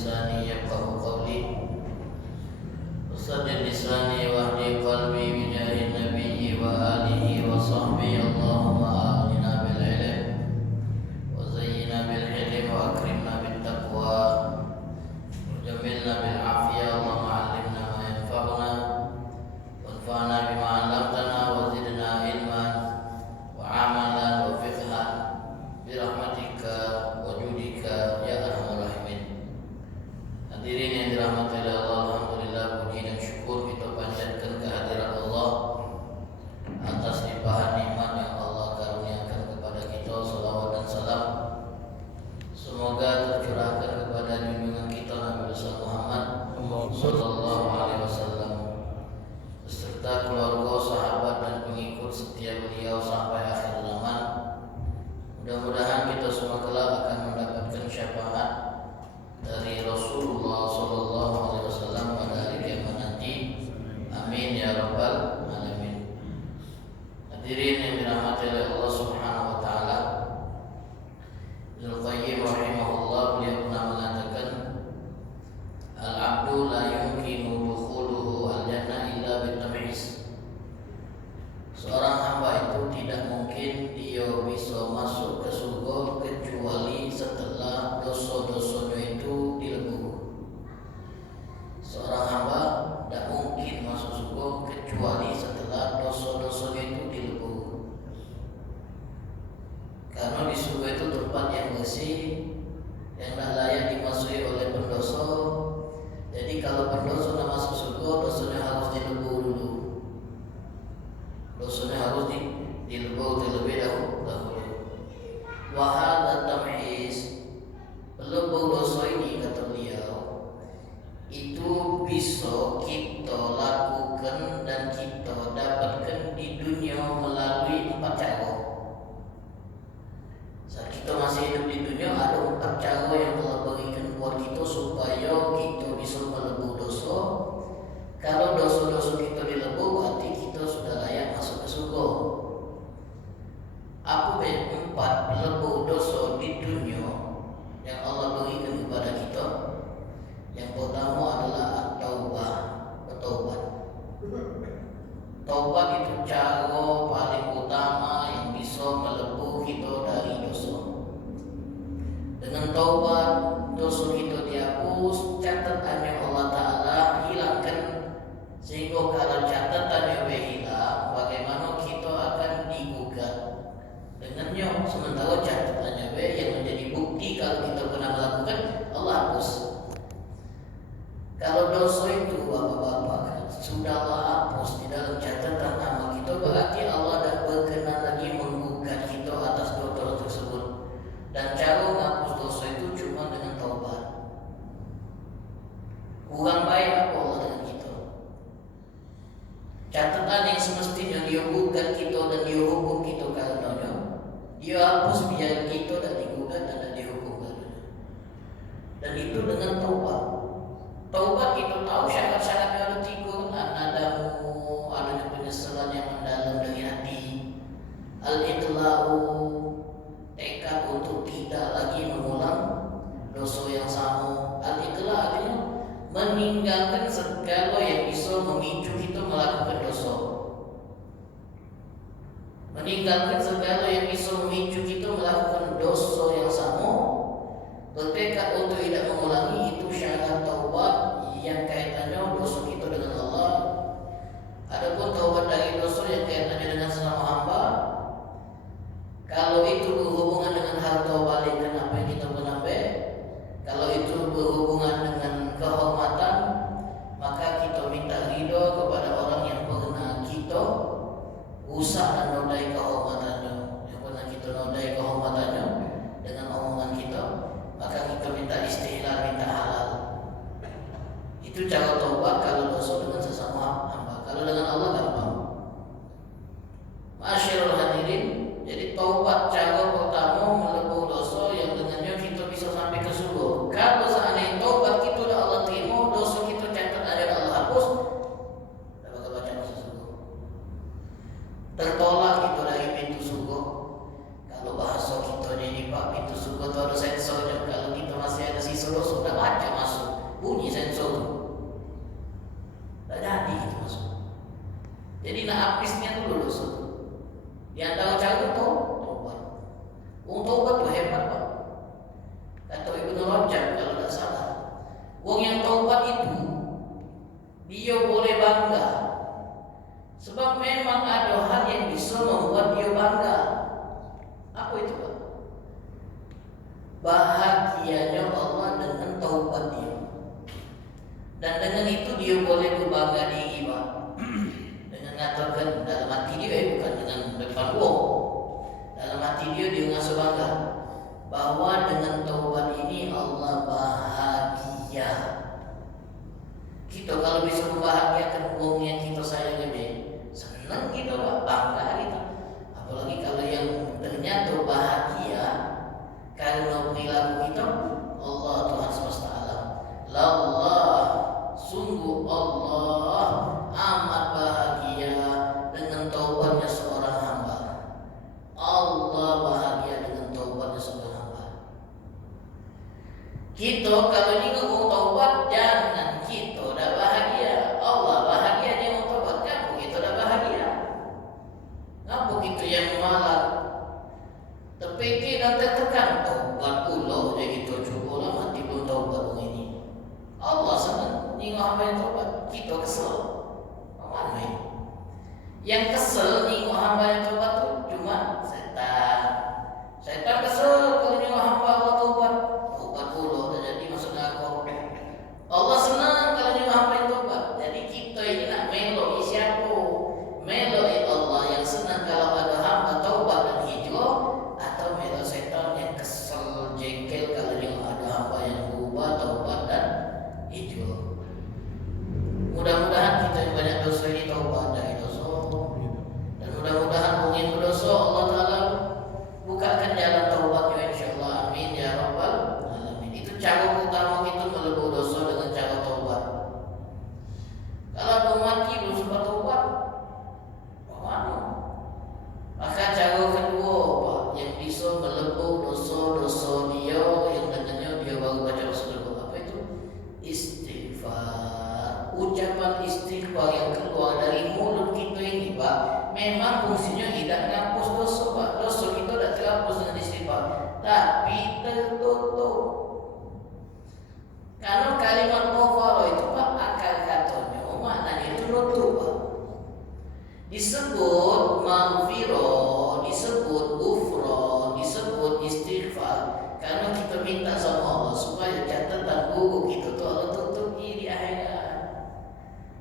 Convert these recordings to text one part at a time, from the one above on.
لساني يفقهوا قولي وسدد لساني واهدي قلبي بجاه النبي وآله وصحبه اللهم أغننا بالعلم وزينا بالحلم وأكرمنا بالتقوى وجملنا بالعافية اللهم علمنا ما ينفعنا وانفعنا بما علمتنا وزدنا علما وعملا وفقها برحمتك وجودك ya arhamar rahimin. Hadirin yang dirahmati oleh Allah, alhamdulillah puji dan syukur kita panjatkan kehadiran Allah atas limpahan nikmat yang Allah karuniakan kepada kita. Salawat dan salam semoga tercurahkan kepada junjungan kita Nabi besar Muhammad sallallahu alaihi wasallam beserta keluarga, sahabat dan pengikut setia beliau sampai akhir zaman. Mudah-mudahan kita semua kelak akan mendapatkan syafaat dari Rasulullah sallallahu alaihi wasallam pada hari kiamat nanti. Amin ya rabbal alamin. Hadirin yang dirahmati oleh Allah Subhanahu wa taala, Ibnu Qayyim rahimahullah beliau pernah mengatakan, al-'abdu la yumkinu dukhuluhu al-jannah illa bitamyiz. Seorang hamba itu tidak mungkin dia bisa masuk ke surga kecuali setelah dosa-dosanya itu dilebur. Seorang hamba tidak mungkin masuk surga kecuali setelah dosa-dosanya itu dilebur. Karena di surga itu tempat yang bersih, yang tidak layak dimasuki oleh pendosa. Jadi kalau pendosa nak masuk surga, dosanya harus dilebur dulu. Dosanya harus dilebur terlebih dahulu. Wahada tamyiz, pelebur dosa ini kata beliau itu bisa kita lakukan dan kita dapatkan di dunia melalui 4 cara. Saat kita masih hidup di dunia ada 4 cara yang Allah berikan buat kita supaya kita bisa melebur dosa. Kalau dosa-dosa kita dilebur, berarti kita sudah layak masuk ke surga. Apa yang 4 pelebur dosa di dunia yang Allah berikan kepada kita? Yang pertama adalah at-taubah, bertaubat. Taubat itu cara paling utama yang bisa melebur kita dari dosa. Dengan taubat, dosa kita dihapus, catatannya Allah Ta'ala hilangkan. Sehingga kalau catatannya hilang, bagaimana kita akan digugat dengannya? Sementara catatannya yang menjadi bukti kalau kita pernah melakukan, Allah hapus. Kalau dosa itu bapak-bapak sudah Allah hapus di dalam catatan amal kita, berarti Allah dah berkenan lagi menggugat kita atas dosa tersebut. Dan cara menghapus dosa itu cuma dengan taubat. Kurang baik apa Allah dengan kita? Catatan yang semestinya dia gugat kita dan dia hukum kita karenanya, dia hapus biar kita dan digugat dan tidak dihukum karenanya. Dan itu dengan taubat. Taubat kita tahu syarat-syaratnya ada 3, an-nadamu, adanya penyesalan yang mendalam dari hati, al-iqla'u, tekad untuk tidak lagi mengulang dosa yang sama. Al-iqla' artinya meninggalkan segala yang bisa memicu kita melakukan dosa. Meninggalkan segala yang bisa memicu kita melakukan dosa yang sama. Bertekad untuk tidak mengulangi, itu syarat taubat yang kaitannya dosa kita dengan Allah. Adapun taubat dari dosa yang kaitannya dengan sesama hamba, kalau itu berhubungan dengan harta balikan apa yang kita pernah kalau itu berhubungan dengan kehormatan, maka kita minta ridha kepada orang yang pernah kita rusak dan nodai kehormatannya, yang pernah kita nodai kehormatannya dengan omongan kita, maka kita minta istihlal, minta halal. Itu cara taubat kalau dosa dengan sesama hamba. Kalau dengan Allah gampang. Masyarul hadirin, jadi taubat cara pertama melebur dosa yang dengannya kita bisa sampai ke surga. Kalau seandainya taubat kita dah Allah terima, dosa kita catat ada Allah hapus, tak bakal baca masuk surga. Tertolak kita dari pintu surga. Kalau bahasa kita ni Pak, pintu surga tu ada sensornya. Kalau kita masih ada sisa dosa, tak baca masuk. Ibnu Rajab kalau tidak salah. Wong yang taubat itu dia boleh bangga, sebab memang ada hal yang bisa membuat dia bangga. Apa itu, Pak? Bahagianya Allah dengan taubat dia, dan dengan itu dia boleh berbangga diri, Pak. Dengan mengatakan dalam hati dia, bukan dengan depan wong. Dalam hati dia merasa bangga bahwa dengan taubat ini Allah bahagia. Kita kalau bisa membahagiakan wong yang kita sayang gede, senang kita, Pak, bangga kita. Apalagi kalau yang ternyata bahagia karena perilaku kita, Allah Tuhan semesta alam. Allah, sungguh Allah amat bahagia dengan taubatnya seorang hamba. Allah bahagia dengan taubatnya seorang hamba. Kita kalau ini ngomong taubat, jangan kita dah bahagia. Allah bahagia dia mau taubat, ngapu kita dah bahagia. Ngapu kita yang malah terpikir dan tertekan taubat pula, jadi kita cuba lah mati pun taubat ini. Allah senang nengok hamba yang taubat, kita kesel. Mana ini? Yang kesel nengok hamba yang taubat tu cuma setan. Setan kesel kalau nengok hamba Allah taubat. Taubat pula dah jadi masuk neraka. Allah senang kalau nengok hamba yang taubat. Jadi kita ini nak meloi siapa? Meloi Allah yang senang kalau ada hamba taubat dan hijrah, atau meloi setan yang kesel jengkel kalau nengok ada hamba yang berubah taubat dan hijrah. Mudah-mudahan kita yang banyak dosa ini taubat dari dosa, dan mudah-mudahan mungkin berdosa Allah Ta'ala bukakan jalan taubatnya, insyaAllah. Amin ya rabbal alamin. Itu cara utama kita melebur dosa, dengan cara taubat. Kalau belum mati belum sempat taubat, bagaimana? Maka cara kedua, Pak, yang bisa melebur dosa-dosa dia, yang dengannya dia baru baca Rasulullah, apa itu? Istighfar. Ucapan istighfar yang keluar dari mulut kita ini, Pak, memang fungsinya tidak menghapus dosa, Pak. Dosa kita tidak terhapus dengan istighfar, tapi tertutup. Karena kalimat kafara itu, Pak, akar katanya maknanya itu tutup, Pak. Disebut maghfirah, disebut ghufran, disebut istighfar karena kita minta sama Allah supaya catatan buruk kita tu Allah tutupi di akhirat.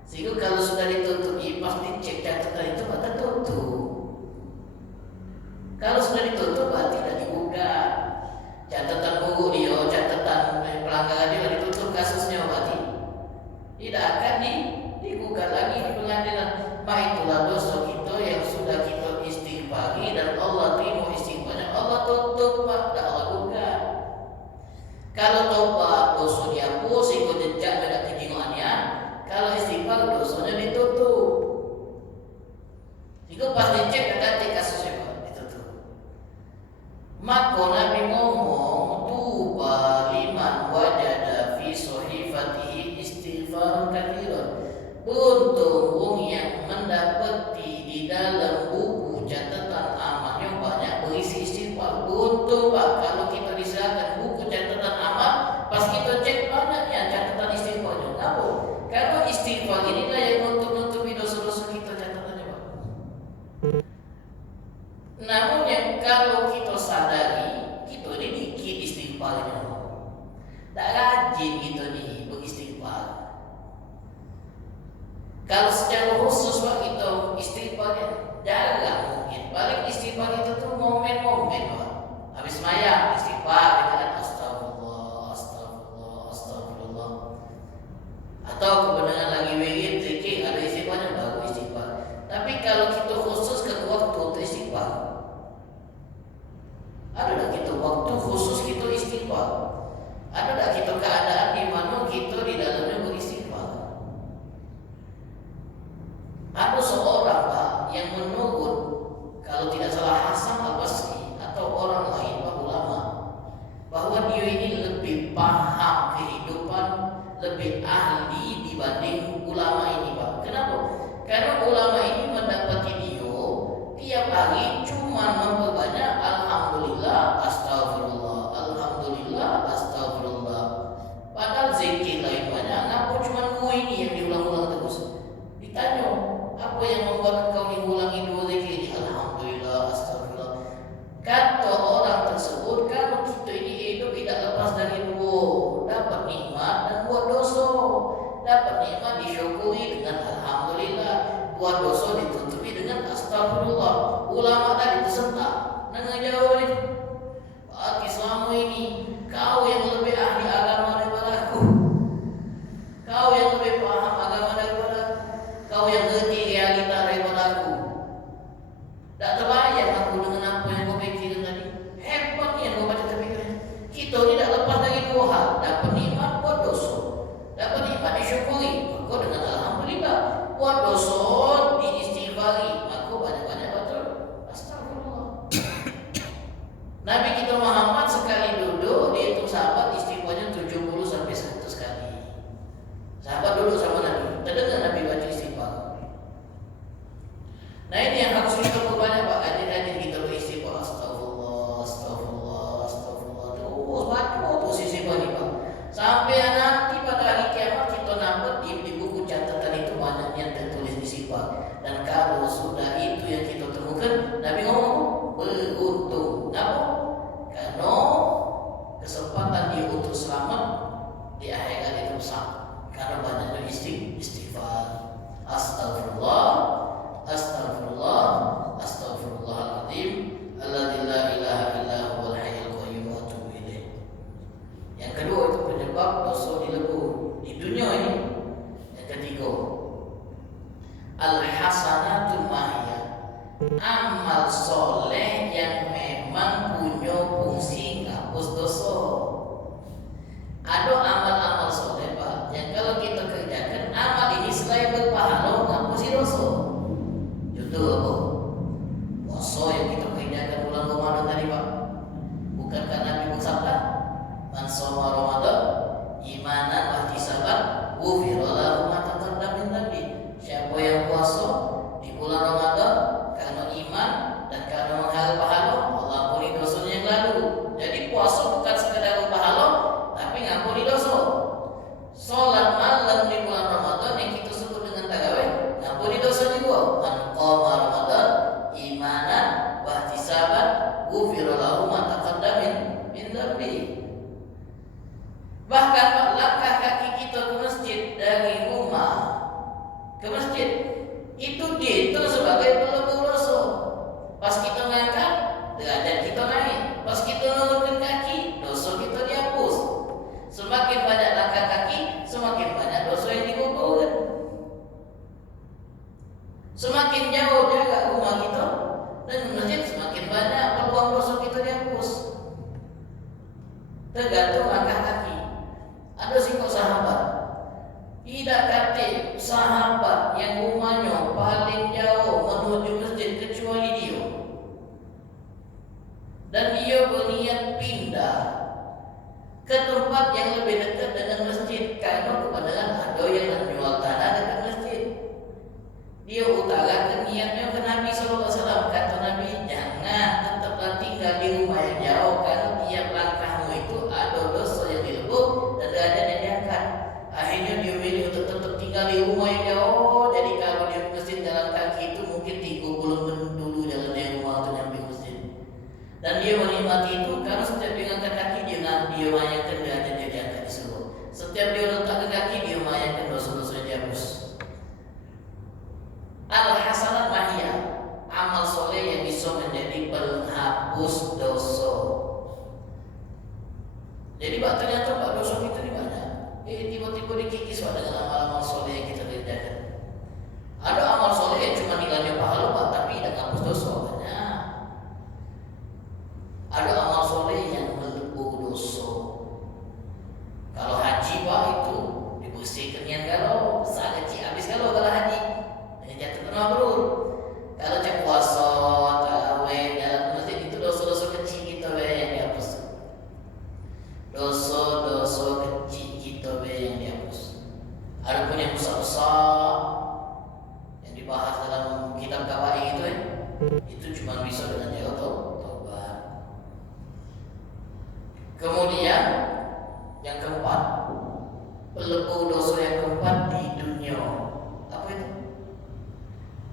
Sehingga kalau sudah ditutupi, pasti cek catatan itu pada tutup. Kalau sudah ditutup, berarti tidak dibuka. Catatan buruk dia, catatan pelanggaran dia ditutup, kasusnya berarti tidak akan digugat lagi di pengadilan. Maka itulah dosa kita yang sudah kita istighfari dan Allah terima istighfarnya, Allah tutup, Pak, tidak Allah buka. Kalau taubat dosa dihapus sehingga jejak tidak kejiwaannya. Kalau istighfar dosanya ditutup. Jika pas dicek ada kasusnya, Pak, ditutup. Maka Nabi ngomong, tuba liman wajada fi sahifatihi istighfarun katsiran. Beruntung wong yang mendapati di dalam buku catatan amal yang banyak berisi istighfar. Beruntung, Pak, kalau kita diserahkan buku catatan amal, pas kita cek banyaknya catatan istighfarnya. Kenapa? Karena istighfar inilah yang nutupi dosa-dosa kita catatannya, Pak. Namun yang kalau kita sadari, kita ini dikit istighfarnya, tak rajin kita ni beristighfar. Kalau secara khusus, Pak, kita istighfarnya jarang mungkin. Paling istighfar itu tuh momen-momen, Pak. Habis sembahyang istighfar, kita kan astagfirullah, astagfirullah, astagfirullah. Atau kebenaran lagi wirid, zikir, ada istighfarnya, baru istighfar. Tapi kalau kita khususkan waktu untuk istighfar, ada tak kita waktu khusus kita istighfar? Ada tak kita keadaan di mana kita di dalamnya beristighfar? Ada seorang, Pak, yang menurut, kalau tidak salah Hasan Al-Basri atau orang lain, Pak, ulama, bahwa dia ini lebih paham kehidupan, lebih ahli dibanding ulama ini, Pak. Kenapa? Karena ulama ini mendapati dia tiap hari cuma memperbanyak alhamdulillah, astagfirullah, alhamdulillah, astagfirullah. dapat nikmat dan buat dosa. Dapat nikmat disyukuri dengan alhamdulillah, buat dosa ditutupi dengan astagfirullah. Ulama tadi tersentak jauh ini. Berarti selama ini kau yang lebih ahli agama daripada aku, kau yang lebih paham agama daripada aku, kau yang ngerti realita daripada aku. Tak terbayang aku dengan apa yang kau pikirkan tadi. Hebat ni yang kau baca terfikirkan. Kita ni tak lepas dari dua hal. Dapat nikmat buat dosa, dapat nikmat disyukuri, maka dengan alhamdulillah. Buat dosa diistighfari, maka banyak-banyak betul astagfirullah. Nabi kita Muhammad sekali duduk dihitung sahabat istighfarnya 70 sampai 100 kali. Sahabat duduk sama Nabi, terdengar Nabi baca istighfar. Nah ini yang harus kita perbanyak Pak. Adik-adik kita beristighfar, astagfirullah, astagfirullah, astagfirullah. Terus baca posisi ini Pak. Sampai nanti pada hari kiamat kita nampak di buku catatan itu banyak yang tertulis istighfar. Dan kalau sudah itu yang kita temukan, Nabi ngomong beruntung. Kenapa? Karena kesempatan dia untuk selamat di akhirat itu besar. Karena banyaknya istighfar. Astagfirullah, astagfirullah, astagfirullahaladzim, alladzi la ilaha illa huwal hayyul qayyum wa atubu ilaih. Yang kedua itu penyebab dosa dilebur di dunia ini. Yang ketiga, al-hasanatul mahiyah, amal soleh yang memang punya fungsi ngapus dosa. Ada amal-amal soleh Pak, yang kalau kita kerjakan amal ini selain berpahala ngapusi dosa. Contoh apa? Puasa yang kita kerjakan bulan Ramadan tadi Pak. Bukankah Nabi bersabda, man shoma Ramadan imanan wa ihtisaban ghufira lahu ma taqaddama min dhanbi. Siapa yang puasa di bulan Ramadan karena iman dan karena mengharap pahala, Allah ampuni dosanya yang lalu. Jadi puasa bukan sekedar pahala, tapi ngampuni dosa. Salat malam di bulan Ramadan yang kita sebut dengan tarawih, ngampuni dosa juga. Man qama Ramadan imanan wa ihtisaban ghufira lahu ma taqaddama min dhanbi. Bahkan langkah kaki kita ke masjid dari rumah ke masjid itu dihitung sebagai pelebur dosa. Pas kita ngangkat, derajat kita naik. Pas kita menurunkan kaki, dosa kita dihapus. Semakin banyak langkah kaki, semakin banyak dosa yang digugurkan. Semakin jauh jarak rumah kita dan masjid, semakin banyak peluang dosa kita dihapus. Tergantung langkah kaki. Ada sikap sahabat, tidak kata sahabat yang rumahnya paling jauh menuju masjid kecuali dia. Dan dia berniat pindah ke tempat yang lebih dekat dengan masjid karena kebenaran ada yang nak jual tanah dekat masjid. Dia utarakan niatnya ke Nabi SAW. Kata Nabi, jangan tetaplah tinggal di rumah yang jauh karena tiap langkahmu itu ada dosa yang dilebur dan derajat yang diangkat. Akhirnya dia milih untuk tetap tinggal di rumah yang jauh. Jadi kalau dia ke masjid jalan kaki itu mungkin 30 menit dulu jalan dari rumah untuk nyampe masjid. Dan dia menikmati itu karena setiap dia angkat kaki dia mayangkan derajat dia diangkat di surga. Setiap dia letakkan kaki dia mayangkan dosa-dosa yang dihapus. Al-hasanat mahiyah, amal soleh yang bisa menjadi penghapus dosa. Jadi ternyata dosa kita di mana? Tiba-tiba dikikis dengan amal-amal soleh yang kita kerjakan. Ada amal soleh yang cuma nilainya pahala Pak, tapi tidak menghapus dosa. Ada amal soleh yang melebur dosa. Kalau haji Pak itu dibersihkan yang galau, besar kecil habis kalau haji. Jatuh kena berur. Kalau cek puasa, tarawih, jalan ke masjid itu dosa-dosa kecil kita yang dihapus. Dosa-dosa kecil kita yang dihapus. Ada pun yang besar-besar yang dibahas dalam kitab kawaid itu cuma bisa dengan cara taubat. Kemudian yang keempat, pelebur dosa yang keempat di dunia. Apa itu?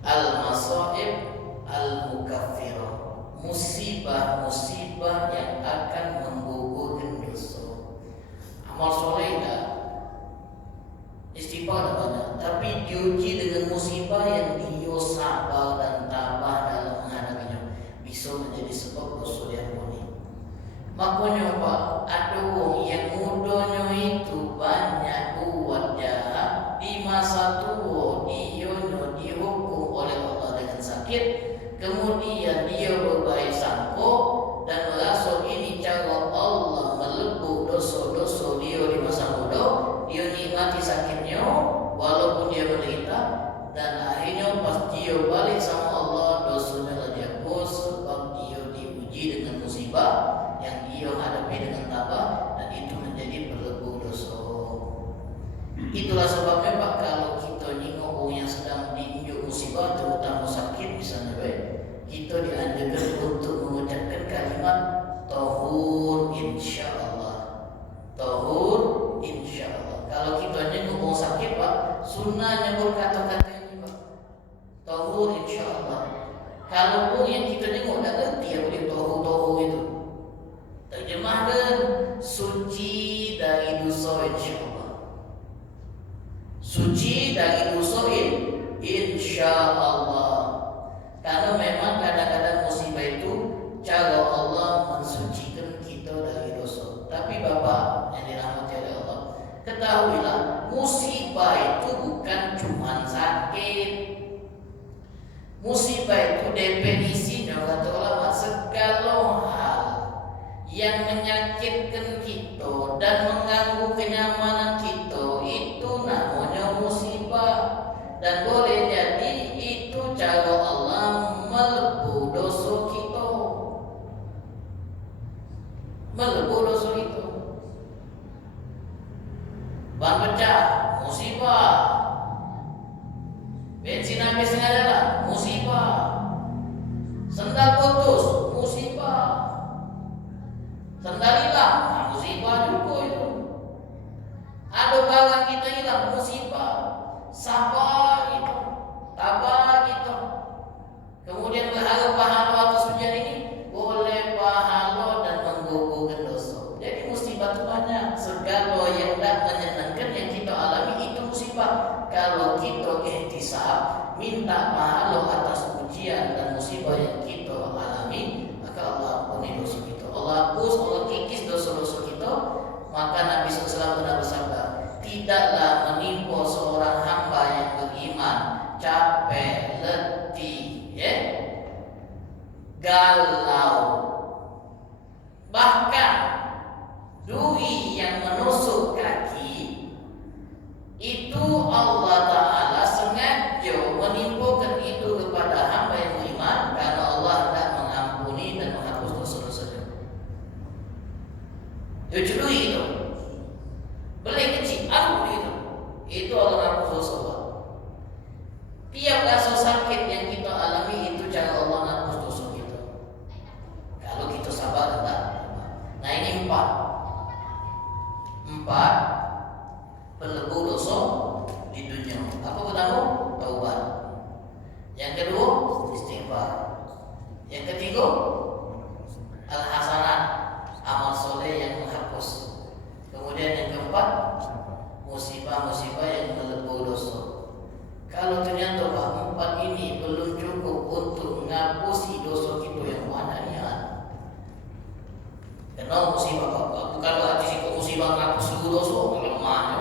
Al-masaib al-mukaffirah, musibah-musibah yang akan menggugurkan dosa. Amal soleh musibah ada banyak, tapi diuji dengan musibah yang dia sabar dan tabah dalam menghadapinya, bisa menjadi sebab dosa diampuni. Makanya Pak, ada orang yang mudanya itu banyak buat jahat, di masa tua dia dihukum oleh Allah dengan sakit, kemudian dia berbaik sangka dan merasa ini cara Allah melebur dosa-dosa dia di masa muda. Dia nikmati sakitnya walaupun dia menderita, dan akhirnya pas dia balik sama Allah, dosanya lah dihapus sebab dia diuji dengan musibah yang dia hadapi dengan tabah, dan itu menjadi pelebur dosa. Itulah sebabnya Pak, kalau kita nengok orang yang sedang diinjak musibah, terutama sakit misalnya, kita dianjurkan untuk mengucapkan kalimat tahur insyaallah. Tahur insyaallah. Kalau kita nengok orang sakit Pak, sunnahnya berkata-kata ini Pak, tahur insyaallah. Kalau pun yang kita nengok tak ngerti apa dia tahur itu, terjemahkan suci dari dosa insyaallah. Suci dari dosa insyaallah. Karena memang kadang-kadang musibah itu cara Allah mensucikan kita dari dosa. Tapi Bapak yang dirahmati oleh Allah, ketahuilah musibah itu bukan cuma sakit. Musibah itu definisinya kata ulama segala hal yang menyakitkan kita dan mengganggu kenyamanan kita, itu namanya musibah. Dan boleh jadi itu cara Allah melebur dosa kita, melebur dosa itu. Ban pecah, musibah. Bensin habis tengah jalan, musibah. Sendal putus, musibah. Sendal hilang, musibah juga itu. Ada barang kita hilang, musibah. Sabar itu, tabah gitu. Kemudian berharap pahala atas hujan ini, boleh pahala dan menggugurkan dosa. Jadi musibah itu banyak. Segala yang tak menyenangkan yang kita alami itu musibah. Kalau kita ihtisab, minta pahala atas ujian dan musibah yang kita alami, maka Allah ampuni dosa kita. Allah hapus, Allah kikis dosa-dosa kita. Maka Nabi SAW pernah bersabda, tidaklah menimpa seorang hamba yang beriman capek, letih, galau, bahkan duri yang menusuk kaki, itu Allah Ta'ala sengaja menimpakan itu kepada hamba yang beriman karena Allah hendak mengampuni dan menghapus dosa-dosanya. Itu duri itu, beli kecil, itu Allah hapus dosa Allah. Tiap rasa sakit yang kita alami itu cara Allah hapus dosa kita. Kalau kita sabar enggak. Nah ini empat pelebur dosa di dunia. Apa pertama? Taubat. Yang kedua, istighfar. Yang ketiga, al-hasanat, amal soleh yang menghapus. Kemudian yang keempat, musibah-musibah yang melebur dosa. Kalau ternyata empat ini belum cukup untuk mengapusi dosa kita yang banyak, karena musibah bukan berarti si musibah menghapus seluruh dosa. Kalau lemahnya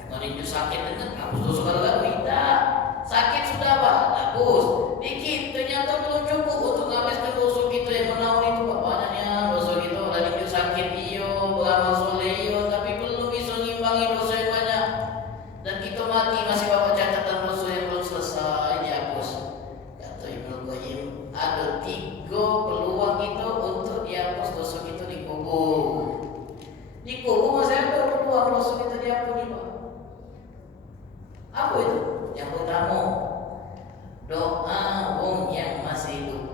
cuma rindu sakit dengan hapus dosa kalau tidak. Sakit sudah Pak, hapus. Dikit ternyata belum cukup untuk menghabiskan dosa kita yang menawan itu Pak. Banyaknya dosa kita udah rindu sakit beramal soleh tapi belum bisa ngimbangi dosa yang banyak. Dan kita mati masih bawa catatan dosa yang belum selesai dihapus. Kata Ibnu Qayyim, ada 3 peluang kita untuk dihapus dosa kita di kubur. Di kubur masih ada peluang dosa kita dihapus Pak. Apa itu? Yang pertama, doa wong yang masih hidup.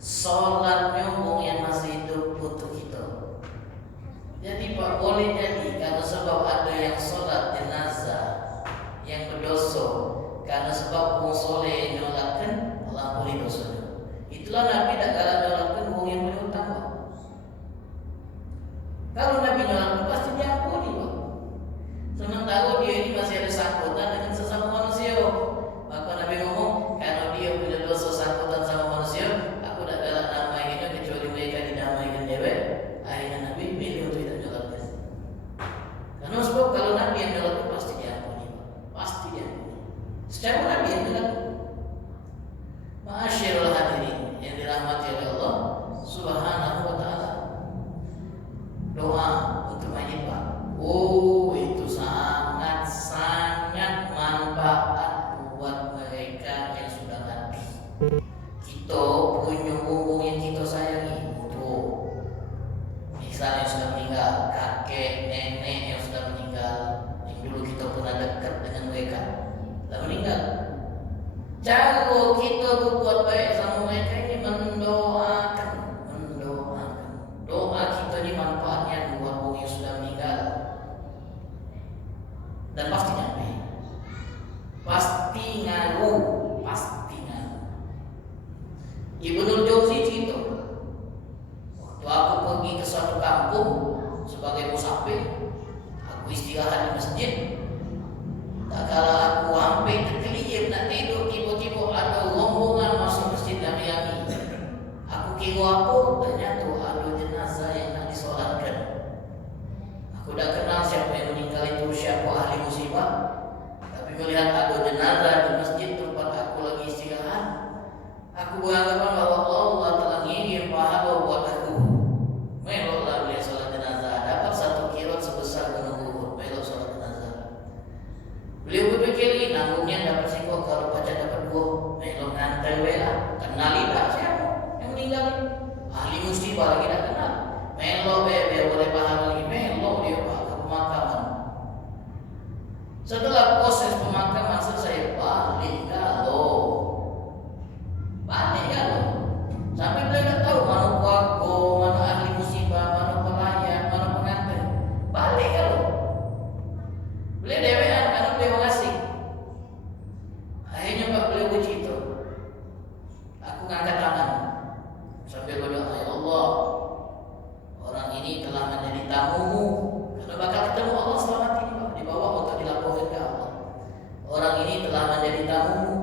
Salatnya wong yang masih hidup untuk kita. Jadi Pak, boleh jadi karena sebab ada yang sholat jenazah yang berdosa, karena sebab wong soleh nyolatkan, Allah ampuni dosanya. Itulah Nabi tak kalah nyolatkan wong yang berhutang Pak. Kalau Nabi nyolatkan pasti diampuni Pak. Sementara kakek, nenek yang sudah meninggal, yang dulu kita pernah dekat dengan mereka, sudah meninggal. Cara kita berbuat baik sama mereka ini mendoakan. Doa kita ini manfaatnya buat orang yang sudah meninggal. Dan pasti nyampe. Pasti ngaruh. Ibnul Jauzi cerita, waktu aku pergi ke suatu kampung sebagai musafir, aku istirahat di masjid. Tak kala aku hampir terkeliyip nak tidur, tiba-tiba ada rombongan masuk masjid Nabi. Aku kira apa? Ternyata ada jenazah yang nak disolatkan. Aku dah kenal siapa yang meninggal itu, siapa ahli musibah. Tapi melihat ada jenazah di masjid tempat aku lagi istirahat, aku beranggapan bahwa Allah telah ngirim pahala buat aku. Meloklah beliau solat jenazah, dapat 1 kirot sebesar gunung Uhud. Melok solat jenazah. Beliau berpikir, nanggungnya dapat singkong, kalau baca dapat 2. Melok ngantar bela. Kenali tak siapa yang meninggal? Ahli musibah lagi tak kenal. Melok biar boleh pahala lagi. Melok dia ke pemakaman. Setelah proses pemakaman selesai, balik galau. Sampai beliau tak tahu mana keluarga, mana ahli musibah, mana pelayan, mana pengantin. Balik galau. Beliau dewean karena beliau mengasih. Akhirnya beliau bercerita, aku ngangkat tangan sambil berdoa, ya Allah, orang ini telah menjadi tamumu, karena bakal ketemu Allah selamat ini Pak, dibawa untuk dilaporkan ke Allah. Orang ini telah menjadi tamumu.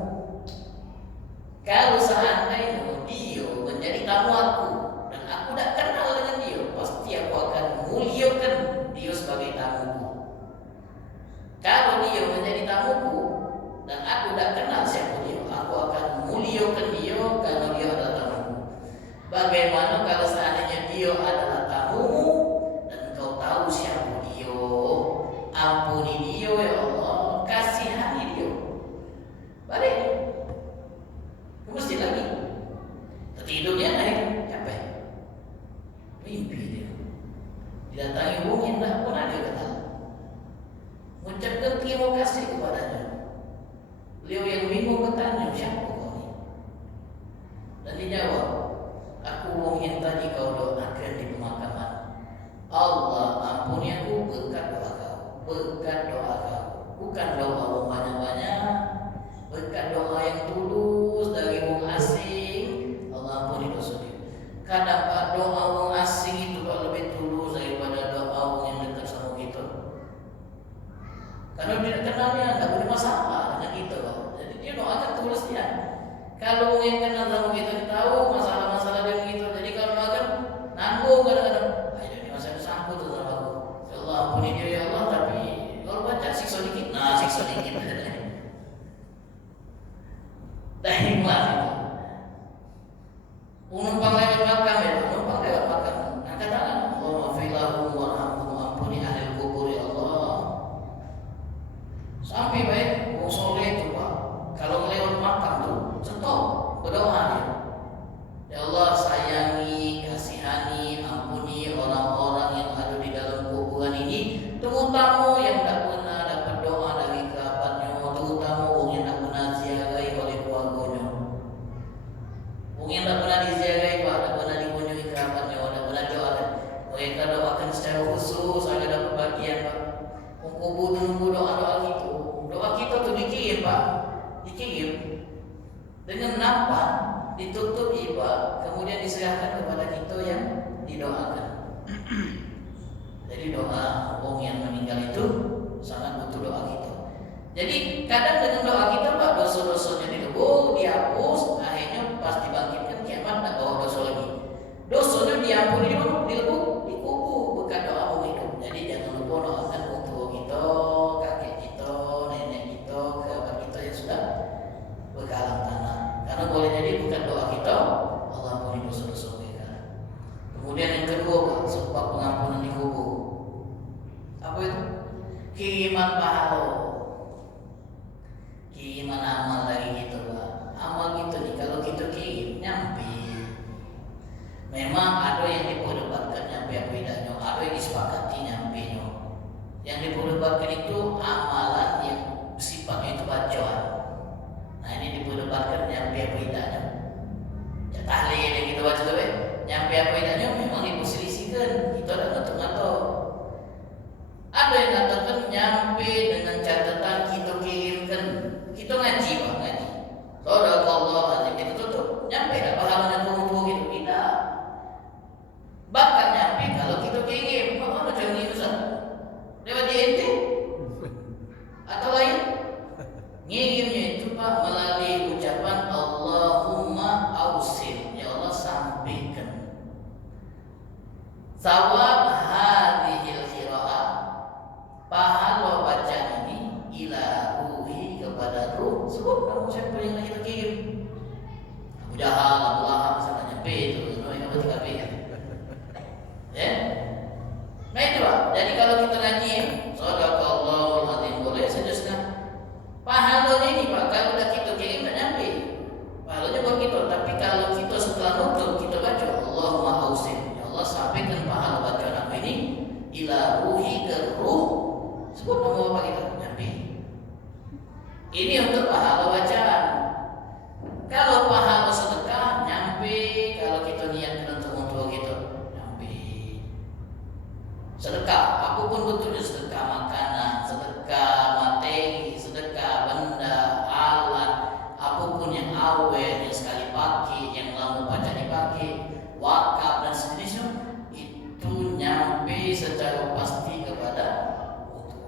Kalau seandainya dia menjadi tamu aku dan aku tak kenal dengan dia, pasti aku akan muliakan dia sebagai tamuku. Kalau dia menjadi tamuku dan aku tak kenal siapa dia, aku akan muliakan dia karena dia adalah tamuku. Bagaimana kalau seandainya dia adalah tamumu dan kau tahu siapa dia? Ampuni dia ya Allah, kasihani dia. Balik mesti lagi. Tidurnya naik capek. Mimpi dia. Didatangi orang yang tak pernah dia kenal. Mengucapkan terima kasih kepadanya. Beliau yang bingung bertanya, siapa kau ni? Dan dijawab, aku orang yang tadi kau doakan di pemakaman. Allah ampuni aku berkat doa kau. Berkat doa kau. Bukan doa orang banyak-banyak. Berkat doa yang tulus dari orang asing, Allah ampuni dosa dia. Kadang doa orang asing itu lebih tulus daripada doa orang yang dekat sama kita. Karena dia kenalnya, tak boleh masalah dengan kita. Jadi dia doakan tulusnya. Kalau orang yang kenal sama kita tahu masalah-masalah dia begitu. Jadi kalau makan nanggung kadang-kadang, ini masa disambut sama aku. Ya Allah ampuni dia ya Allah, tapi kalau baca siksa dikit, siksa dikit. Dari mana? Numpang lewat makam ya, numpang lewat makam. Angkat tangan, Allahumma filahum warhamhum, ampuni ahli kubur ya Allah. Sampai baik, orang soleh itu Pak. Kalau lewat makam tuh, stop, berdoa dia. Ya Allah sayangi, kasihani, ampuni orang-orang yang ada di dalam kuburan ini, terutama yang tak pernah dapat doa dari kerabatnya, terutama orang yang tak pernah ziarahi oleh keluarganya. Orang yang tak pernah diziarahi Pak, tak pernah dikunjungi kerabatnya, tak pernah doa. Mereka doakan secara khusus agar dapat bagian Pak. Kubur menunggu doa-doa gitu. Doa kita tuh dikirim Pak, dikirim dengan nampak, ditutup Pak, kemudian diserahkan kepada kita yang didoakan. Jadi doa orang yang meninggal itu sangat butuh doa kita. Jadi kadang dengan doa kita Pak, dosa-dosanya dilebur, dihapus, akhirnya pas dibangkitkan kiamat tak bawa dosa lagi. Dosanya diampuni di mana? Dilebur, dikubur berkat doa orang hidup. Jadi jangan lupa doakan orang tua kita, kakek kita, nenek kita, kerabat kita yang sudah berkalang tanah. Karena boleh jadi bukan doa kita, Allah ampuni dosa-dosa mereka. Kemudian yang kedua Pak, sebab pengampunan di kubur. Apa itu? Kiriman pahala. Kiriman amal dari kita Pak. Amal kita nih kalau kita kirim nyampe. Memang ada yang diperdebatkan nyampe apa tidaknya, ada yang disepakati nyampe. nyampe dengan catatan kita kirimkan. Kita ngaji Pak, ngaji. Sadaqallah itu tutup. Nyampe tak pahalanya tua gitu. Tidak. Bahkan nyampe kalau kita kirim. Mana cara ni Ustaz? Lewat DNT? Atau lain? Ngirimnya itu Pak melalui ucapan Allahumma ausil. Ya Allah sampaikan. Sawab hadhil qiraah. Pahala bacaan ini ila ruhi kepada ruh. Sebab kamu siapa yang kita kirim? Abu Jahal, Abu Lahab misalnya nyampe itu. Yang apa tiga P kan? Ya? Nah itu Pak. Jadi kalau kita ngaji Sadaqallahul Azim boleh saja. Pahalanya ini Pak, kalau dah kita kirim tak nyampe. Pahalanya buat kita. Tapi kalau kita setelah nutup kita baca Allahumma ausil. Ya Allah sampaikan pahala bacaan aku ini ila ruhi ke ruh. Sebut nama apa kita nyampe. Ini untuk pahala bacaan. Kalau pahala sedekah nyampe. Kalau kita niatkan untuk kita nyampe. Sedekah, apapun bentuknya, sedekah makanan, sedekah materi, sedekah benda, alat, apapun yang awet, yang sekali pakai, yang lama baca dipakai, wakaf dan sejenisnya, itu nyampe secara pasti kepada untuk.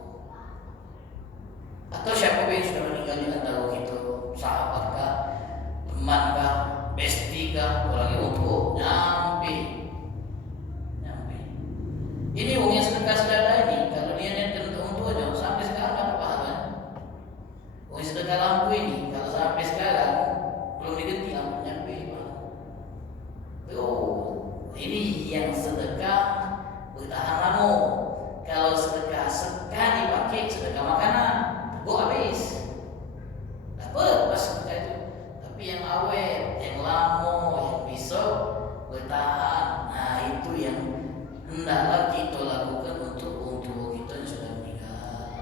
Atau siapa yang sudah meninggal di antara kita, sahabat kah, teman kah, bestie kah, orangnya untuk nyampe. Ini uang yang sedekah sedada ini, kalau dia niatkan untuk aja sampai sekarang dapat pahala. Uang sedekah lampu ini, kalau sampai sekarang belum diganti lampu nyampe. Oh, ini yang sedekah bertahan lama. Kalau sedekah sekali pakai sedekah makanan, gua habis. Dapat pas sedekah itu. Tapi yang awet, yang lama, yang bisa bertahan, nah itu yang hendaklah kita lakukan untuk kita yang sudah meninggal.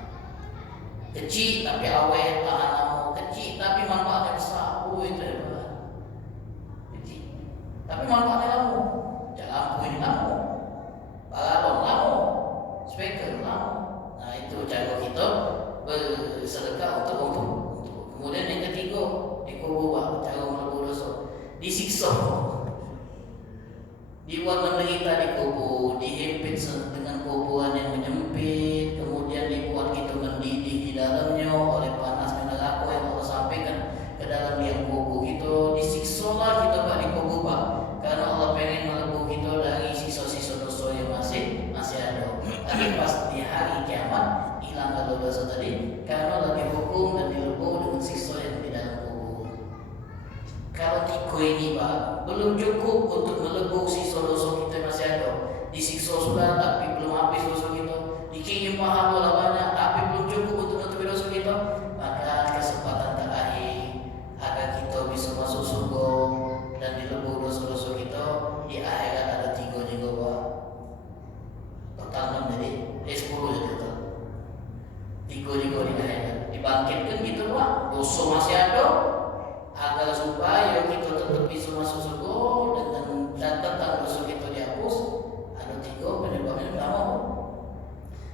Kecil tapi awet, tahan lama. Kecil tapi manfaatnya besar. Oh itu hebat. Kecil tapi manfaatnya lama. Jangan lampu ini lama, balon lama, speaker lama. Nah itu cara kita bersedekah untuk. Kemudian yang ketiga, dikubur, cara melebur dosa, disiksa. Dibuat menderita di kubur, dihimpit dengan kuburan yang menyempit, kemudian dibuat kita mendidih di dalamnya oleh panasnya neraka yang Allah sampaikan ke dalam liang kubur kita. Disiksalah kita Pak di kubur Pak, karena Allah pengen melebur kita dari sisa-sisa dosa yang masih ada. Tapi pas di hari kiamat hilang kalau dosa tadi, karena Allah dihukum dan dilebur dengan siksa yang di dalam kubur. Kalau tiga ini Pak belum cukup untuk melebur sisa dosa kita masih ada. Disiksa sudah tapi belum habis dosa kita. Dikirim pahala banyak tapi belum cukup untuk menutupi dosa kita. Maka kesempatan terakhir agar kita bisa masuk surga dan dilebur dosa-dosa kita di akhirat ada 3 juga Pak. Total 6 jadi 10 jadi total. 3 juga di akhirat. Dibangkitkan gitu Pak. Dosa masih ada. Agar supaya kita tetap bisa masuk surga dengan catatan dosa kita dihapus, ada 3 penyebabnya. Pertama,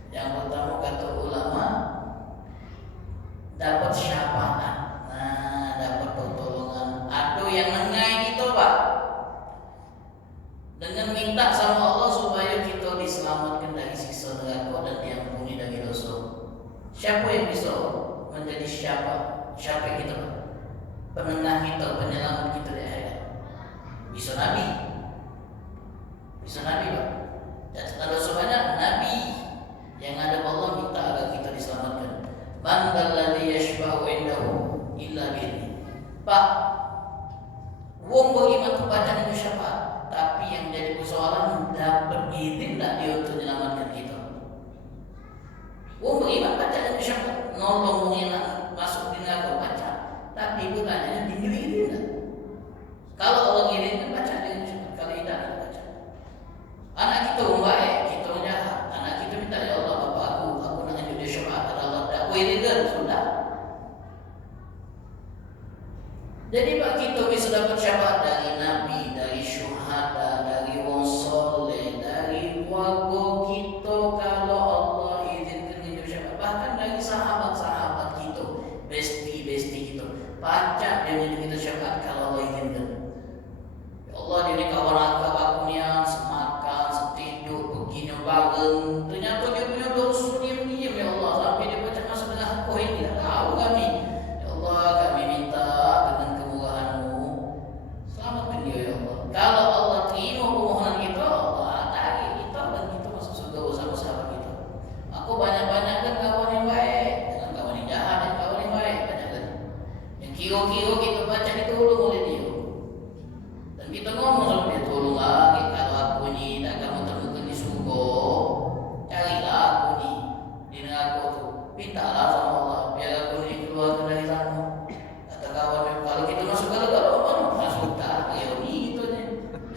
yang pertama kata ulama dapat syafaat, dapat pertolongan. Ada yang nengai kita Pak, dengan minta sama Allah supaya kita diselamatkan dari siksa neraka dan diampuni dari dosa. Siapa yang bisa menjadi syafaat kita Pak? Penengah kita, penyelamat kita di akhirat. Bisa Nabi Pak. Dan ada sebanyak Nabi yang ada Allah minta agar kita diselamatkan. Man dalladhi yashfa'u indahu illa bihi. Pak, wong beriman itu bacaan itu syafaat, tapi yang jadi persoalan dapat izin tak dia untuk menyelamatkan kita. Wong beriman bacaan itu syafaat, nolong mengelak masuk di neraka baca. Tapi pertanyaannya dinilai ini enggak? Kalau Allah ngirimkan baca dengan syafaat, kalau tidak baca. Anak kita baik, kita menjahat. Anak kita minta ya Allah Bapak aku nak jadi syafaat Allah tak izinkan sudah. Jadi Pak kita bisa dapat syafaat dari Nabi, dari syuhada, dari wong soleh, dari warga kita kalau Allah izinkan hidup syafaat. Bahkan dari mintalah sama Allah biar aku dikeluarkan dari sana. Kata kawan, kalau kita masuk kalau masuk tak reuni itu nih.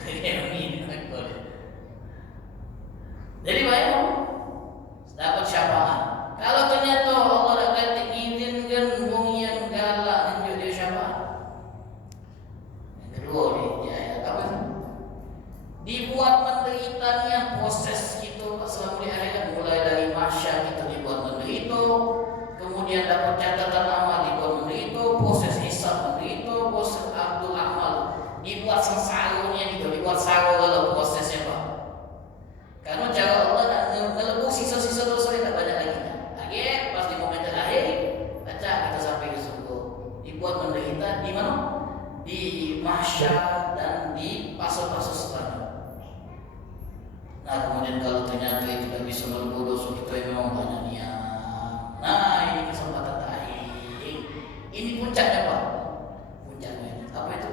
Reuni jadi bayang dapat syafaat. Kalau ternyata Allah akan izinkan wong yang galak menjadi dia syafaat. Yang kedua ni ayat apa? Dibuat menderitanya proses kita selama di akhirat, mulai dari mahsyar kita dibuat menderita, kemudian dapat catatan amal dibuat menderita, proses hisab menderita, proses abdul amal dibuat sengsaranya gitu, dibuat saro dalam prosesnya Pak. Karena cara Allah nak melebur sisa-sisa dosa yang tak banyak lagi. Lagi pas di momen terakhir, baca kita sampai ke surga. Dibuat menderita di mana? Di mahsyar dan di fase-fase setelahnya. Nah kemudian kalau ternyata itu tidak bisa melebur dosa kita yang memang banyak niat. Nah ini kesempatan terakhir. Ini puncaknya Pak. Puncaknya apa itu?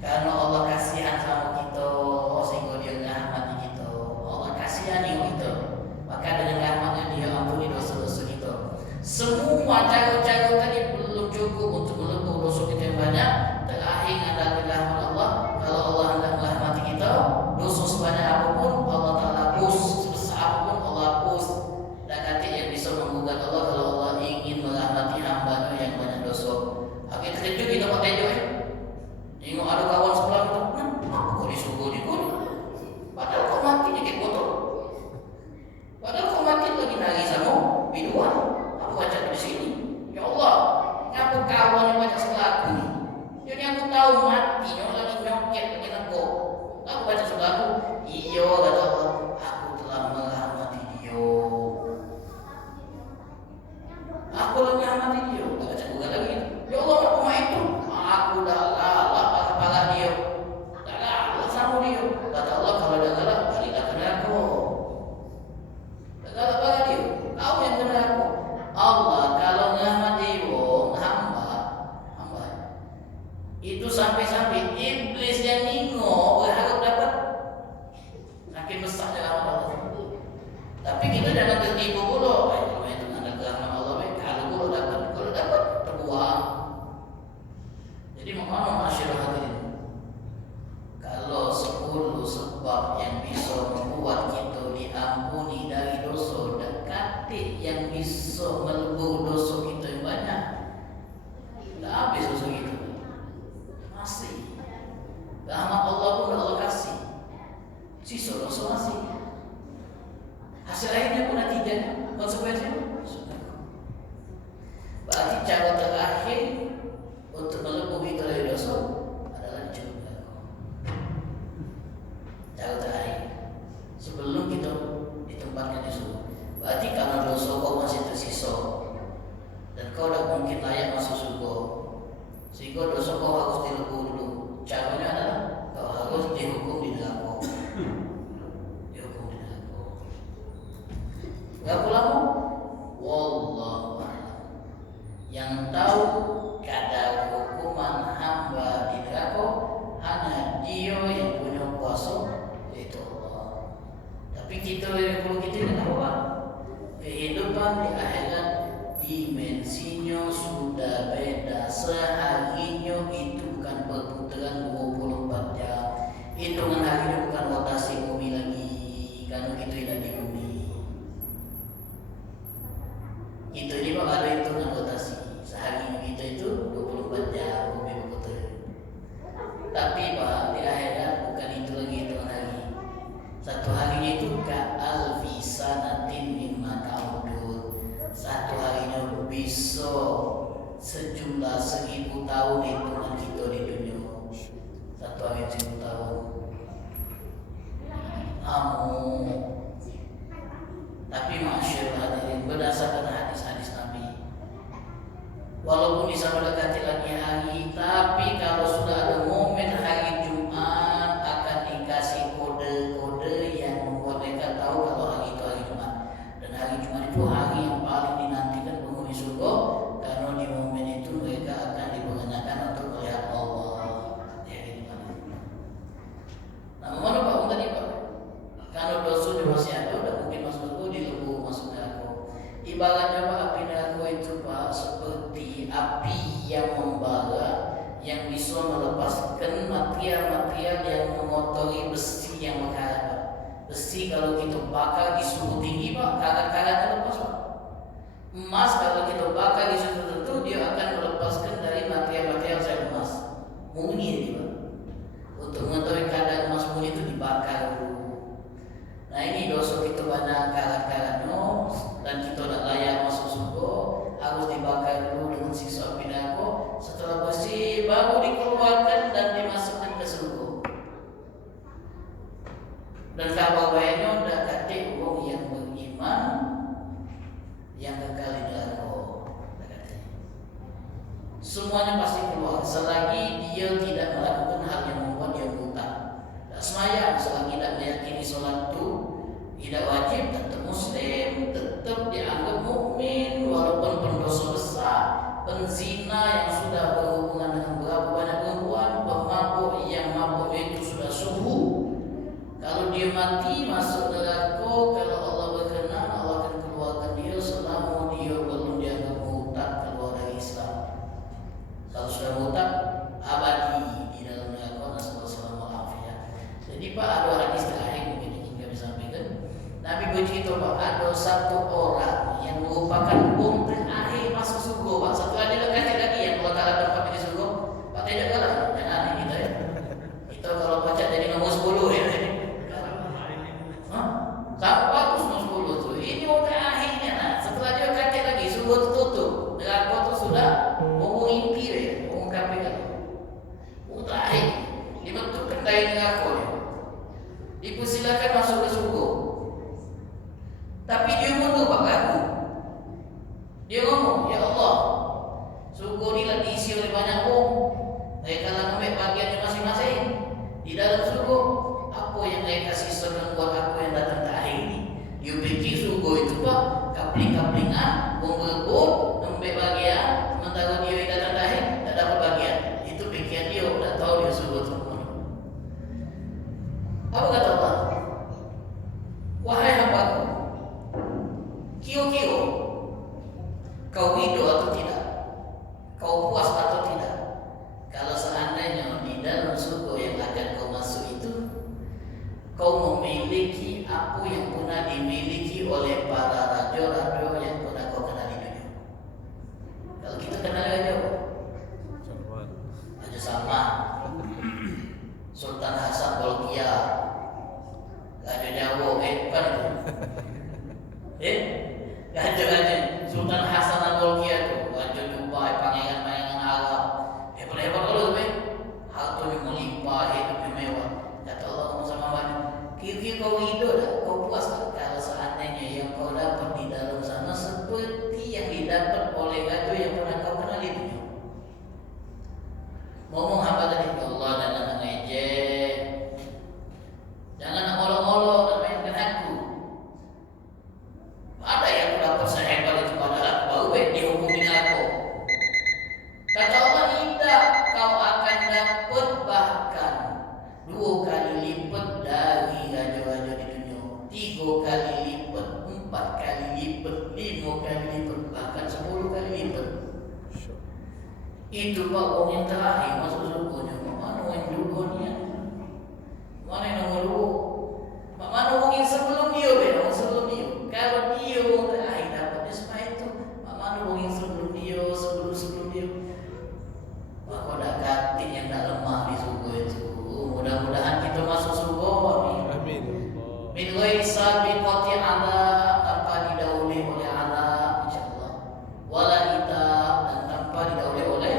Karena Allah kasihan sama kita sehingga dia merahmati kita. Allah kasihani kita. Maka dengan rahmatnya dia ampuni dosa-dosa kita. Semua cara-cara tadi belum cukup untuk melebur dosa kita yang banyak. Terakhir adalah rahmat Allah. Kalau Allah hendak merahmati kita, dosa sebanyak apapun Allah tak hapus, sebesar apapun Allah hapus. Dan kata yang bisa menggugat Allah kalau Allah ingin merahmati hamba yang banyak dosa. Akhirnya terkejut kita pakai tengok tengok ada kawan sebelah kita, kok disuruh dikut? Padahal kau mati jadi botol. Padahal kau mati lagi nari sama biduan. Aku baca di sini. Ya Allah, aku kawan yang banyak sebelah aku ni. Jadi aku tahu mati, yang lagi nyoket lagi aku. Aku baca sebelah aku. Iya kata Allah, aku telah merahmati dia. Aku telah merahmati dia. Tak baca juga lagi. Ya Allah, aku main itu. Aku dah lalak kepala dia. Tak lalak sama dia. Kata Allah, kalau dah lalak, baliklah kena aku. Tak lalak pada dia. Kau yang kena aku. Allah kalau merahmati hamba itu sampai-sampai iblis yang ningo berharap dapat makin besar dalam Allah. Tapi kita jangan tertipu pula. Kalau itu ada kerana Allah, kalau dapat terbuang. Jadi mana masyarakat hadirin? Kalau 10 sebab yang bisa membuat kita diampuni dari dosa dan katik yang bisa melebur dosa kita yang banyak, dah habis dosa kita. Masih rahmat Allah pun Allah kasih, sisa dosa masih. Hasil akhirnya pun natijanya, konsekuensinya sudah. Berarti cara terakhir untuk melebur kita dari dosa adalah juga cara terakhir sebelum kita ditempatkan di surga. Berarti karena dosa kau masih tersisa dan kau dah mungkin layak masuk surga, sehingga dosa kau harus dilebur dulu. Caranya adalah kau harus dihukum di neraka. Dihukum di neraka. Berapa lama? Wallahu a'lam. Yang tahu kadar hukuman hamba di neraka hanya Dia yang punya kuasa, yaitu Allah. Tapi kita yang perlu kita ingat apa? Kehidupan di akhirat dimensinya sudah beda. Seharinya itu bukan perputaran 24 jam. Hitungan harinya bukan rotasi bumi lagi. Karena kita tidak di bumi. Kita ini Pak ada hitungan rotasi. Seharinya kita itu 24 jam bumi berputar. Tapi Pak di akhirat bukan itu lagi hitungan hari. Satu harinya itu ka'alfi sanatin mimma ta'udun. Satu harinya bisa sejumlah 1000 tahun hitungan kita di dunia. Satu hari 1000 tahun. Tapi masyaallah hadirin, berdasarkan hadis-hadis Nabi, walaupun bisa mendekati lagi hari, tapi kalau sudah ada momen hari Jumat akan dikasih kode-kode yang membuat mereka tahu kalau hari itu hari Jumat. Dan hari Jumat itu hari yang paling dinantikan penghuni surga, karena di momen itu mereka akan diperkenankan untuk melihat Allah di hari Jumat. Nah, mana Pak tadi Pak? Kalau dosa masih ada, udah mungkin masuk surga, dilebur masuk neraka. Ibaratnya Pak, api neraka itu Pak seperti api yang membara, yang bisa melepaskan material-material yang mengotori besi yang mekarat Pak. Besi kalau kita bakar di suhu tinggi Pak, karat-karatnya lepas Pak. Emas kalau kita bakar di suhu tertentu, dia akan melepaskan dari material-material sel emas. Murni ini Pak. Untuk mengetahui kadar emas murni itu dibakar dulu. Nah ini dosa kita banyak karat-karatnya dan kita tidak layak masuk surga, harus dibakar dulu dengan siksa api neraka. Setelah bersih baru dikeluarkan dan dimasukkan ke surga. Dan kabar baiknya tidak kata orang yang beriman yang kekal di neraka. Semuanya pasti keluar selagi dia tidak melakukan hal yang membuat dia murtad. Tak sembahyang selagi tidak meyakini solat itu tidak wajib, tetap muslim, tetap dianggap mukmin walaupun pendosa besar, penzina yang sudah berhubungan dengan berapa banyak perempuan, pemabuk yang mabuknya itu sudah suhu. Kalau dia mati masuk neraka, kalau Allah berkenan Allah akan keluarkan dia selama dia belum dianggap murtad keluar dari Islam. Kalau sudah murtad abadi di dalam neraka, nasallallahu alaihi wasallam. Jadi Pak, ada hadis terakhir mungkin ingin kami sampaikan. Nabi bercerita Pak, ada satu orang yang merupakan bom terakhir masuk surga Pak. Satu lagi lagi yang kalau tak ada tempat di surga, Pak tidak kalah. Jangan ini kita ya. Kita kalau baca jadi nomor 10 ya. Sama bagus nomor 10 tuh. Ini orang terakhirnya. Nah, setelah dia kaget lagi surga tertutup. Neraka itu sudah ngomong inti ya, ngomong KPK. Orang terakhir dibentukkan dari neraka ya. Dipersilakan masuk ke surga. Tapi dia mundur Pak, ragu. Dia ngomong, ya Allah, surga ini lah diisi oleh banyak orang. Mereka lah ambil bagiannya masing-masing. Di dalam surga, apa yang mereka sisakan buat aku yang datang terakhir ini? Dia pikir surga itu Pak, kapling-kaplingan, berebut, ambil bagian, sementara dia yang datang terakhir tak dapat bagian. Itu pikiran dia, tak tahu dia surga itu mana. Apa kata Allah? Wahai hambaku, kio-kio, kau ridho atau tidak? Kau puas atau tidak? Kalau seandainya di dalam surga yang akan kau masuk itu, kau memiliki apa yang pernah dimiliki oleh para raja-raja yang pernah kau kenal di dunia. Kalau kita kenal raja, Raja Salman, Sultan Hasan Bolkiah, Raja Jawa, bukan itu? Raja-raja Sultan Hasan Al-Bolkiah itu, Raja Dubai, pangeran-pangeran Arab, hebat-hebat kalau tu, hartanya melimpah, hidupnya mewah. Kata Allah sama Nabi, kira-kira kau hidup tak? Kau puas tak? Kalau seandainya yang kau dapat di dalam sana seperti yang didapat oleh raja yang pernah kau kenal di dunia. Ngomong hamba tadi, Allah jangan nak ngejek, jangan nak ngolok-ngolok, nak mainkan aku. Ada yang dapat sehebat itu padahal baru baik dihukumin aku. Kata Allah, tidak, kau akan dapat bahkan 2 kali lipat dari raja-raja di dunia, 3 kali lipat, 4 kali lipat, 5 kali lipat, bahkan 10 kali lipat. Itu Pak orang yang terakhir masuk surganya. Mana orang yang dulunya? Mana yang nomor 2? Mana orang yang sebelum dia? Orang sebelum dia. Kalau dia orang terakhir dapatnya semua itu, mana orang yang sebelum dia, sebelum dia? Maka dah katik yang tak lemah di surga itu. Mudah-mudahan kita masuk surga. Amin. Min ghairi sabiqati adab, tanpa didahului oleh adab insyaallah. Wala hitab, dan tanpa didahului oleh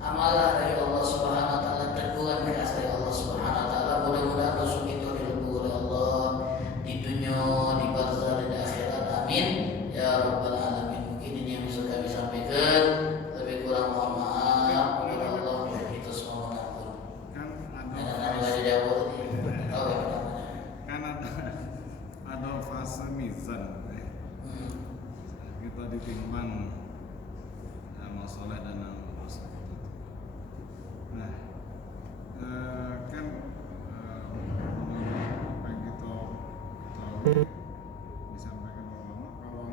amalah dari Allah Subhanahu wa taala, teguran keras dari Allah Subhanahu wa taala. Mudah-mudahan dosa kita dilebur oleh Allah di dunia, di barzakh dan di akhirat. Amin ya rabbal alamin. Mungkin ini yang bisa kami sampaikan. Lebih kurang mohon maaf kepada Allah, kita semua mengampun. Jangan ada jawab tadi. Tahu ya Kan ada fase mizan. Kita ditimbang amal soleh dan amal dosa. Nah, kan apa yang kita tahu disampaikan ulama, kalau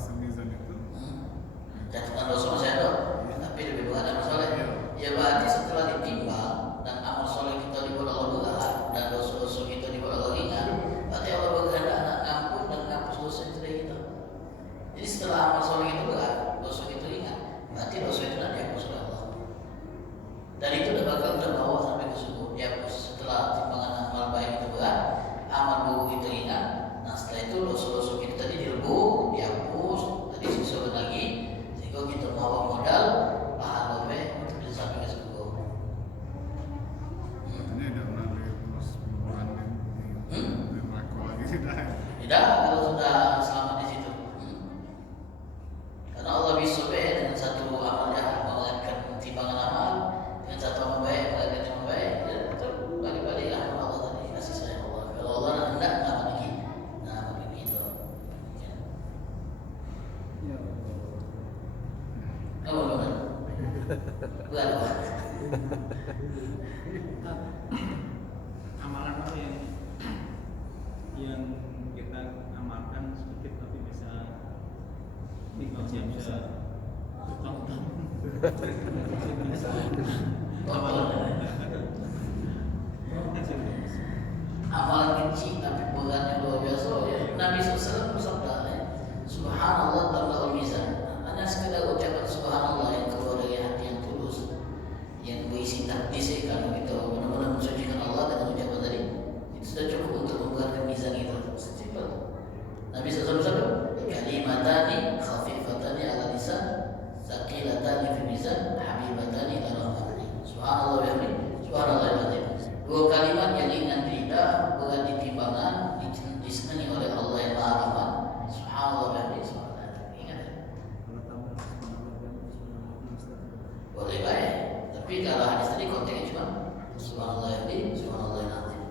fase mizan itu. Catatan dosa masih ada, tapi lebih berat amal soleh. Ya berarti setelah ditimbang dan amal soleh kita dibuat Allah berat dan dosa-dosa kita dibuat Allah ringan, berarti Allah berkehendak nak ngampun dan ngapus dosa itu dari kita. Jadi setelah amal soleh itu berat, dosa itu ringan, berarti dosa itu nak dihapus oleh Allah. Dan itu udah bakal terbawa sampai ke surga. Dihapus setelah timbangan amal baik itu berat, amal buruk itu ringan. Nah setelah itu dosa-dosa kita tadi direbut, dihapus, tadi sisa lagi, sehingga kita bawa modal pahala baik untuk bisa sampai ke surga. Artinya tidak pernah terus pembuahan di neraka lagi tidak. Tidak, kalau sudah selamat di situ. Karena Allah bisa baik dengan satu amal jahat mengangkat timbangan amal, dengan satu amal baik mengangkat amal baik, ya itu balik-baliklah sama Allah tadi kasih sayang Allah. Kalau Allah nak hendak nama lagi, nama begitu. Ya. Kamu bukan? Bukan. Amalan apa yang kita amalkan sedikit tapi bisa timbangnya bisa bertahun-tahun. Amalan kecil tapi beratnya luar biasa ya. Nabi SAW bersabda, Subhanallah tamla'ul mizan. Hanya sekedar ucapan Subhanallah yang keluar dari hati yang tulus, yang berisi takdis kalau kita benar-benar mensucikan Allah dengan ucapan tadi, itu sudah cukup untuk memberatkan mizan itu. Sesimpel. Nabi SAW bersabda, kalimatani khafifatani ala lisan, tsaqilatani fi mizan, habibatani ila rahmani. Subhanallah wa bihamdihi, subhanallah al-azim. Dua kalimat yang ringan di lidah, berat di timbangan, disenangi oleh Allah yang Maha Rahman. Subhanallah wa bihamdihi, subhanallah. Ingat ya? Boleh baik. Tapi kalau hadis tadi konteksnya cuma subhanallah wa bihamdihi, subhanallah al-azim.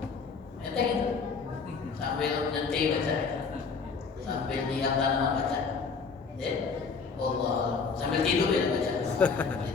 Enteng itu. Sambil menyentuh baca. Sambil lihat tanaman baca. Ya. Allah. Sambil tidur ya baca.